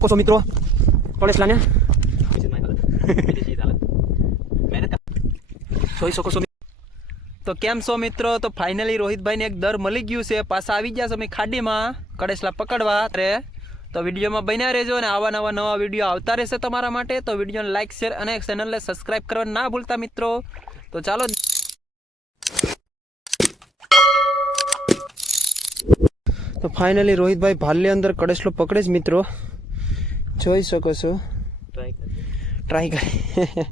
શકો છો મિત્રો કળેસલાને જોઈ શકો છો તો કેમ છો મિત્રો? તો ફાઇનલી રોહિતભાઈને એક દર મળી ગયું છે. પાછા આવી ગયા અમે ખાડીમાં. કડેસલા પકડવા રે તો વિડીયોમાં બન્યા રહેજો અને આવા નવા નવા વીડિયો આવતા રહેશે તમારા માટે. તો વિડીયોને લાઇક શેર અને ચેનલને સબસ્ક્રાઇબ કરવા ના ભૂલતા મિત્રો. તો ચાલો. તો ફાઇનલી રોહિતભાઈ ભાલ્ય અંદર કડેસલો પકડે જ મિત્રો. જોઈ શકો છો ટ્રાય કરી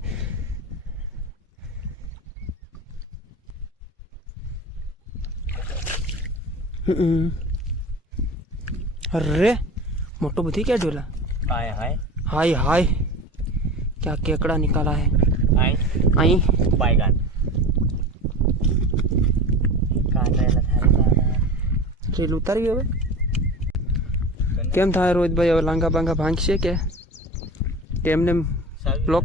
હમ. અરે મોટો બધી ક્યાં જોલા हाय हाय હાય હાય ક્યાં કેકડા નિકાલા હે हाय અહીં बायगान કાંદરેલા થારી રેલ ઉતારવી હવે કેમ થાય રોહિતભાઈ હવે લાંગા બાંગા ભાંગશે કે? કેમને બ્લોક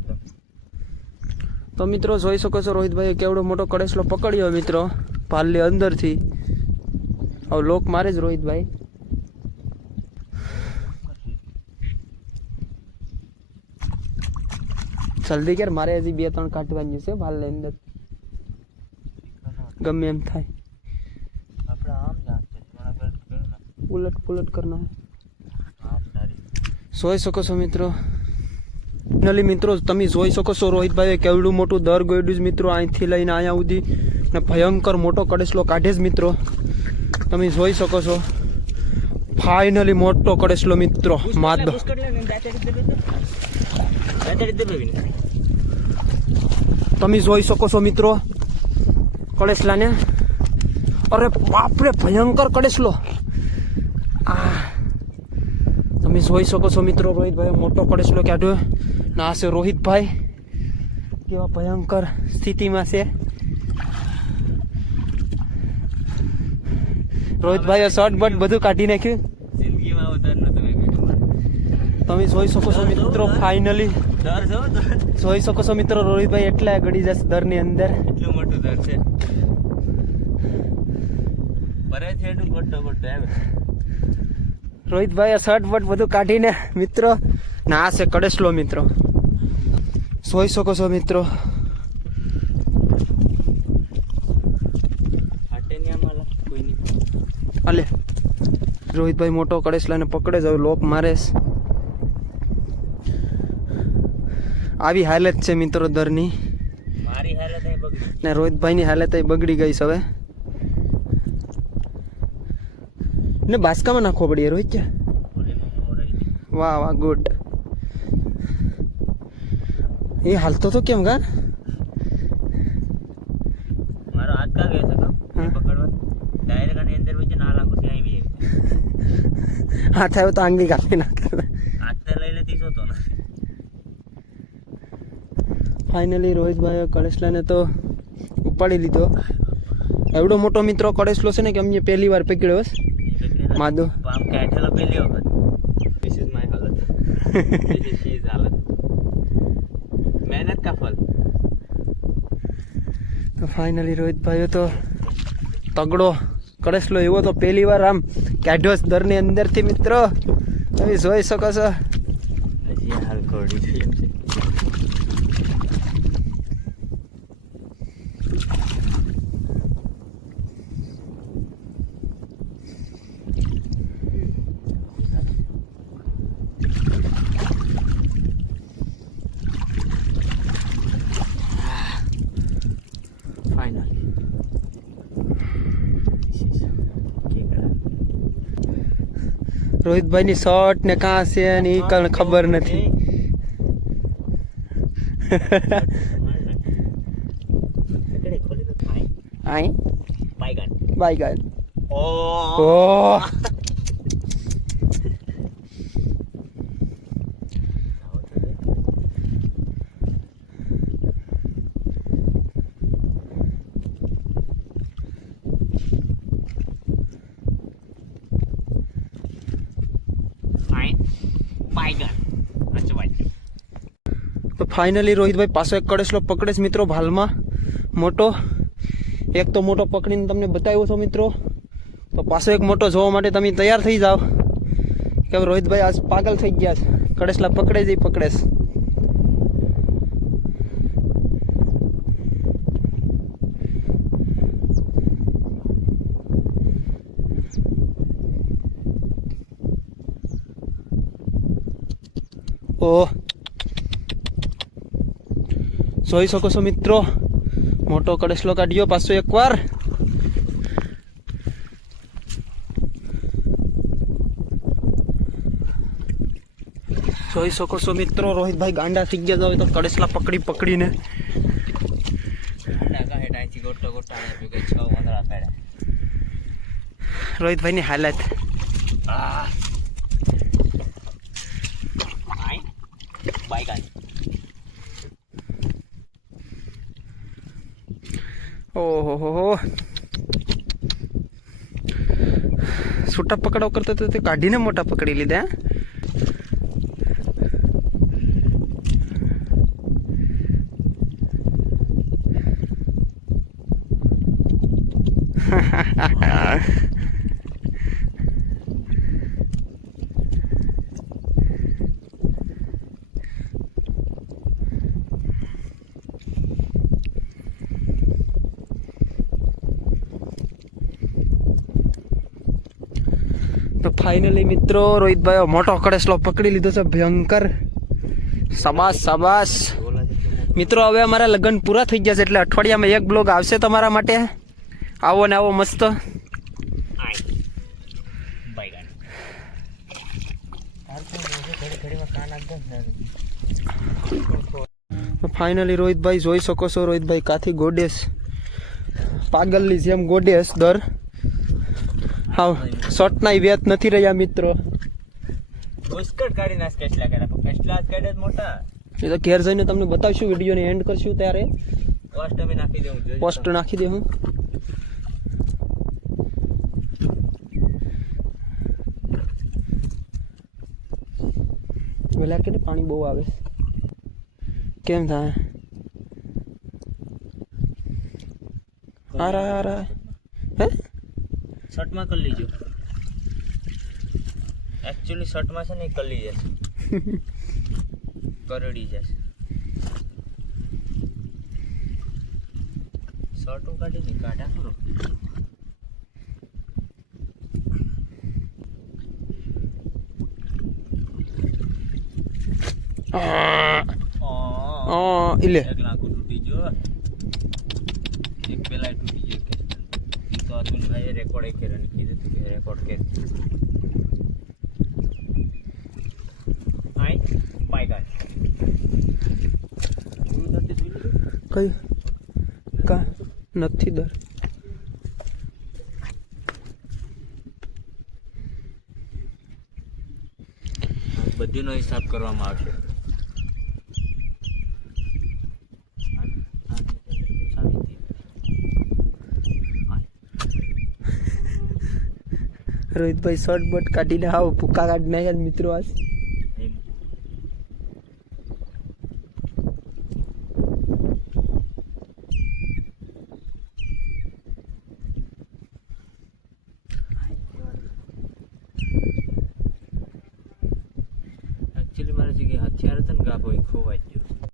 તો મિત્રો જોઈ શકો છો રોહિતભાઈ કેવડો મોટો કડેસલો પકડ્યો મિત્રો પાલ્ય અંદરથી. હવે લોક મારે જ રોહિતભાઈ જલ્દી કર મારે હજી બે ત્રણ કાઢવાની છે પાલ્ય અંદર. ગમે એમ થાય. ઉલટ પુલટ કરના હે આમ સારી જોઈ શકો છો મિત્રો. ફાઇનલી મિત્રો તમે જોઈ શકો છો રોહિતભાઈએ કેવડું મોટું દર ગોયડું જ મિત્રો અહીંથી લઈને અહીંયા સુધી. ને ભયંકર મોટો કડેસલો કાઢે જ મિત્રો. તમે જોઈ શકો છો. ફાઇનલી મોટો કડેસલો મિત્રો માદો તમે જોઈ શકો છો મિત્રો કડેસલાને અરે બાપરે ભયંકર કડેસલો આ તમે જોઈ શકો છો મિત્રો રોહિતભાઈ મોટો પડેસલો કાઢ્યો. ના છે રોહિતભાઈ. કેવા ભયંકર સ્થિતિમાં છે. રોહિતભાઈએ શર્ટ બટ બધું કાઢી નાખ્યું. તમે જોઈ શકો છો મિત્રો ફાઇનલી જોઈ શકો છો મિત્રો રોહિતભાઈ એટલા ગળી જશે દરની અંદર. એટલું મોટું દર છે. ભરાય છે એટલું ગોટો ગોટો આવે. રોહિતભાઈ શર્ટ બટ બધું કાઢીને મિત્રો ના આ છે કડેસલો મિત્રો. સોઈ શકો છો મિત્રો. ફાટે કોઈ નહીં અલે રોહિતભાઈ મોટો કડેસલાને પકડે જ હવે લોક મારેશ આવી હાલત છે મિત્રો દરની. મારી હાલત અહીં ને રોહિતભાઈની હાલત એ બગડી ગઈ છે હવે. ને બાસકામાં નાખવો પડીએ રોહિત વાહ વાહ ગુડ એ હાલતો તો કેમ કા મારો હાથ કા ગયો હતો. પકડવા. ડાયરેક્ટ આની અંદર વચ્ચે ના લાગુ છે અહીં હાથ આવ્યો તો આંગળી કાપી નાખે. હાથને લઈ લેતી છો તો ને. ફાઇનલી રોહિતભાઈએ કળેશલાને તો ઉપાડી લીધો. એવડો મોટો મિત્રો કળેશલો છે ને કે અમને પહેલી વાર પકડ્યો હશે માધો. આમ કેટલો પહેલી વખત ધીસ ઇઝ માય હાલત ધીસ ઇઝ હાલત મહેનત કા ફલ તો ફાઇનલી રોહિતભાઈઓ તો તગડો કળશલો એવો તો પહેલી વાર આમ કાઢ્યો દરની અંદરથી મિત્રો. તમે જોઈ શકો છો હજી હાલ કોડી છે એમ છે ફાઇનલી રોહિતભાઈની શર્ટ ને કાં છે ને એ કણ ખબર નથી. ખોલી બાય આઈ? પાયગાન બાય ગાય ઓ ઓ પાયગાન અચ્છા વાંચ્યું તો ફાઇનલી રોહિતભાઈ પાછો એક કડેસલો પકડે છે મિત્રો ભાલમાં. મોટો. એક તો મોટો પકડીને તમને બતાવ્યો છો મિત્રો. તો પાછો એક મોટો જોવા માટે તમે તૈયાર થઈ જાઓ. કે રોહિતભાઈ આજ પાગલ થઈ ગયા છે. કડેસલા પકડે જ પકડે પકડેશ ઓહ. જોઈ શકો છો મિત્રો. મોટો કડસલો કાઢ્યો પાછો એકવાર. જોઈ શકો છો મિત્રો રોહિતભાઈ ગાંડા થઈ ગયા હોય તો કડેસલા પકડી પકડીને. નાકા હેઠ અહીંથી ગોટો ગોટા અહીંયા ભેગા છ વંદરા પડ્યા રોહિતભાઈની હાલત Ah. Ai. Baik kan. ઓહો હો હો છૂટા પકડાવ કરતા તો તે કાઢીને મોટા પકડી લીધા હે? તો ફાઇનલી મિત્રો, રોહિતભાઈ મોટો કડેસલો પકડી લીધો છે, ભયંકર. સબાસ સબાસ મિત્રો, હવે અમારા લગ્ન પૂરા થઈ ગયા છે, એટલે અઠવાડિયામાં એક બ્લોગ આવશે તમારા માટે. આવો ને આવો મસ્ત. ફાઇનલી રોહિતભાઈ, જોઈ શકો છો, રોહિતભાઈ કાથી ગોડેસ પાગલની જેમ ગોડેસ દર. હા શોર્ટના વેત નથી રહ્યા મિત્રો. બુસ્કટ કાઢી નાખ કેટલા કાઢ્યા કેટલા જ કાઢ્યા જ મોટા? એ તો ઘેર જઈને તમને બતાવશું વિડીયોને એન્ડ કરશું ત્યારે. પોસ્ટ અમે નાખી દેવું જોઈએ પોસ્ટ નાખી દે હું. વેલા કે પાણી બહુ આવે. કેમ થાય? આરા આરા હે? શર્ટમાં કરી લીજો. એકચ્યુઅલી શર્ટમાં છે ને એ કલી જશે કરડી જશે શર્ટ કાઢી ને કાઢા ખરો ઓ ઇલે એક લાખો તૂટી ગયો એક પેલા તૂટી ગયો કે ઈ અતુલભાઈએ રેકોર્ડ કર્યો ને કીધું તું કે રેકોર્ડ કે. કઈ? કા? નથી દર. બધીનો હિસાબ કરવામાં આવશે. રોહિતભાઈ શર્ટ બટ કાઢીને આવો, ભૂકા કાઢી નાખ્યા મિત્રો આજ. એકચ્યુઅલી મારી જગ્યાએ હથિયાર હતા ને ગાભો ખોવાઈ ગયો.